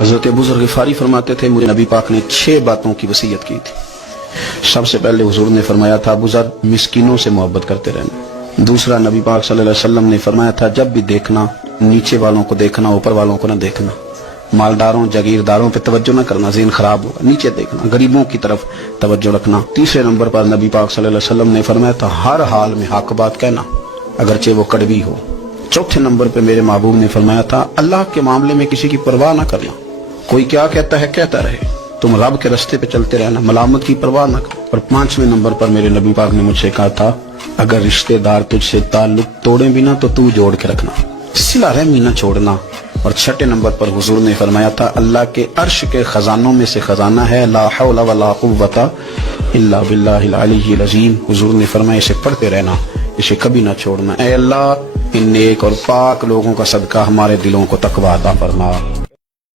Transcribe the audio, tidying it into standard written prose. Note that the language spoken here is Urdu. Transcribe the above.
حضرت ابو ذر غفاری فرماتے تھے مجھے نبی پاک نے 6 باتوں کی وصیت کی تھی۔ سب سے پہلے حضور نے فرمایا تھا ابو ذر مسکینوں سے محبت کرتے رہنا۔ دوسرا نبی پاک صلی اللہ علیہ وسلم نے فرمایا تھا جب بھی دیکھنا نیچے والوں کو دیکھنا، اوپر والوں کو نہ دیکھنا، مالداروں جاگیرداروں پہ توجہ نہ کرنا، ذہن خراب ہوگا، نیچے دیکھنا، غریبوں کی طرف توجہ رکھنا۔ تیسرے نمبر پر نبی پاک صلی اللہ علیہ وسلم نے فرمایا تھا ہر حال میں حق بات کہنا اگرچہ وہ کڑوی ہو۔ چوتھے نمبر پہ میرے محبوب نے فرمایا تھا اللہ کے معاملے میں کسی کی پرواہ نہ کرنا، کوئی کیا کہتا ہے کہتا رہے، تم رب کے رستے پہ چلتے رہنا، ملامت کی پرواہ نہ کرو۔ اور 5ویں نمبر پر میرے نبی پاک نے مجھ سے کہا تھا اگر رشتہ دار تجھ سے تعلق توڑیں بھی نہ تو تو جوڑ کے رکھنا، صلہ رحمی نہ چھوڑنا۔ اور 6 نمبر پر حضور نے فرمایا تھا اللہ کے عرش کے خزانوں میں سے خزانہ ہے لا حول ولا قوت الا باللہ العلی العظیم۔ حضور نے فرمایا اسے پڑھتے رہنا، اسے کبھی نہ چھوڑنا۔ اے اللہ ان نیک اور پاک لوگوں کا صدقہ ہمارے دلوں کو تقویٰ عطا فرما۔